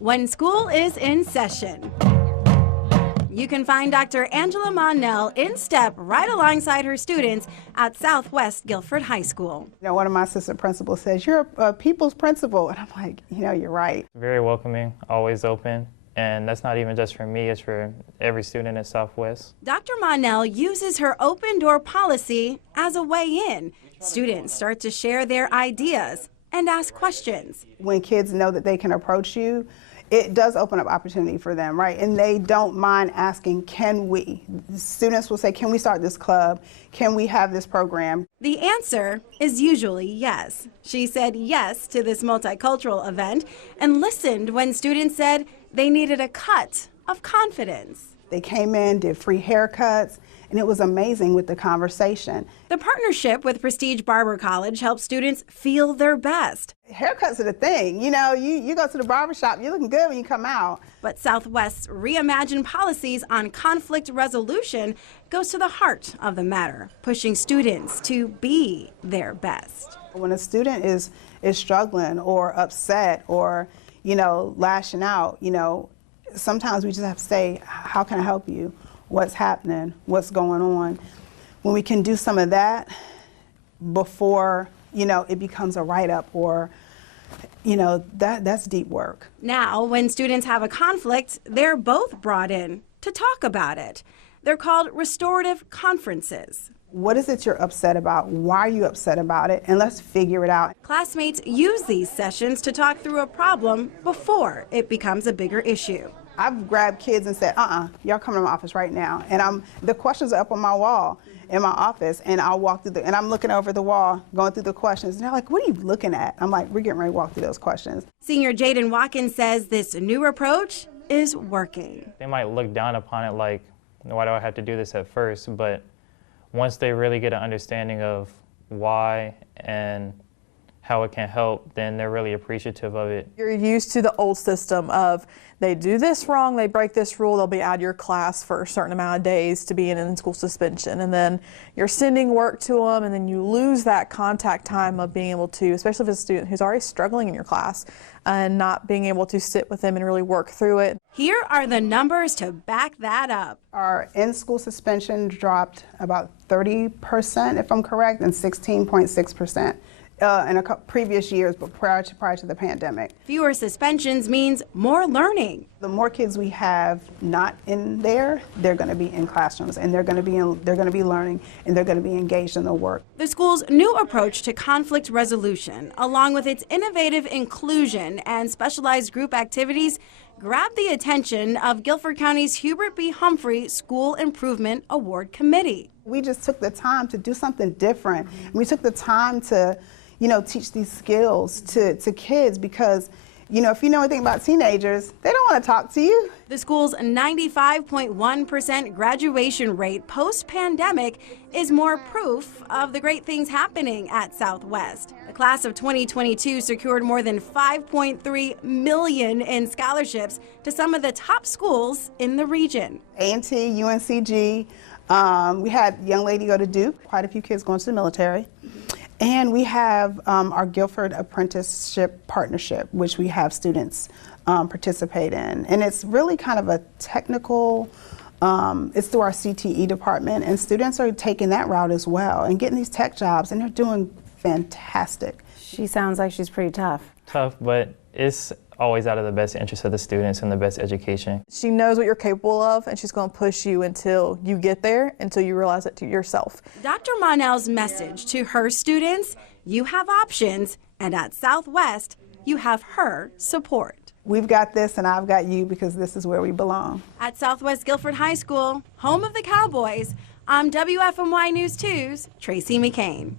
when school is in session. You can find Dr. Angela Monell in step right alongside her students at Southwest Guilford High School. You know, one of my assistant principals says, "You're a people's principal." And I'm like, you know, you're right. Very welcoming, always open. And that's not even just for me, it's for every student at Southwest. Dr. Monell uses her open door policy as a way in. Students start to share their ideas and ask questions. When kids know that they can approach you, it does open up opportunity for them, right? And they don't mind asking, can we? Students will say, can we start this club? Can we have this program? The answer is usually yes. She said yes to this multicultural event and listened when students said they needed a cut of confidence. They came in, did free haircuts, and it was amazing with the conversation. The partnership with Prestige Barber College helps students feel their best. Haircuts are the thing. You know, you go to the barber shop, you're looking good when you come out. But Southwest's reimagined policies on conflict resolution goes to the heart of the matter, pushing students to be their best. When a student is struggling or upset or, you know, lashing out, you know, sometimes we just have to say, how can I help you? What's happening? What's going on? When we can do some of that before, you know, it becomes a write-up or, you know, that's deep work. Now, when students have a conflict, they're both brought in to talk about it. They're called restorative conferences. What is it you're upset about? Why are you upset about it? And let's figure it out. Classmates use these sessions to talk through a problem before it becomes a bigger issue. I've grabbed kids and said, y'all come to my office right now. And the questions are up on my wall in my office, and I'll walk through and I'm looking over the wall, going through the questions. And they're like, what are you looking at? I'm like, we're getting ready to walk through those questions. Senior Jaden Watkins says this new approach is working. They might look down upon it like, why do I have to do this at first? But once they really get an understanding of why and how it can help, then they're really appreciative of it. You're used to the old system of they do this wrong, they break this rule, they'll be out of your class for a certain amount of days to be in in-school suspension. And then you're sending work to them, and then you lose that contact time of being able to, especially if it's a student who's already struggling in your class, and not being able to sit with them and really work through it. Here are the numbers to back that up. Our in-school suspension dropped about 30%, if I'm correct, and 16.6%. In a previous years, but prior to the pandemic. Fewer suspensions means more learning. The more kids we have not in there, they're going to be in classrooms, and they're going to be learning, and they're going to be engaged in the work. The school's new approach to conflict resolution, along with its innovative inclusion and specialized group activities, grabbed the attention of Guilford County's Hubert B. Humphrey School Improvement Award Committee. We just took the time to do something different. We took the time to, you know, teach these skills to kids because, you know, if you know anything about teenagers, they don't want to talk to you. The school's 95.1% graduation rate post-pandemic is more proof of the great things happening at Southwest. The class of 2022 secured more than $5.3 million in scholarships to some of the top schools in the region. A&T, UNCG, we had a young lady go to Duke, quite a few kids going to the military. And we have our Guilford Apprenticeship Partnership, which we have students participate in. And it's really kind of a technical, it's through our CTE department, and students are taking that route as well and getting these tech jobs, and they're doing fantastic. She sounds like she's pretty tough. Tough, but it's always out of the best interest of the students and the best education. She knows what you're capable of, and she's going to push you until you get there, until you realize it to yourself. Dr. Monell's message to her students, you have options, and at Southwest, you have her support. We've got this, and I've got you, because this is where we belong. At Southwest Guilford High School, home of the Cowboys, I'm WFMY News 2's Tracy McCain.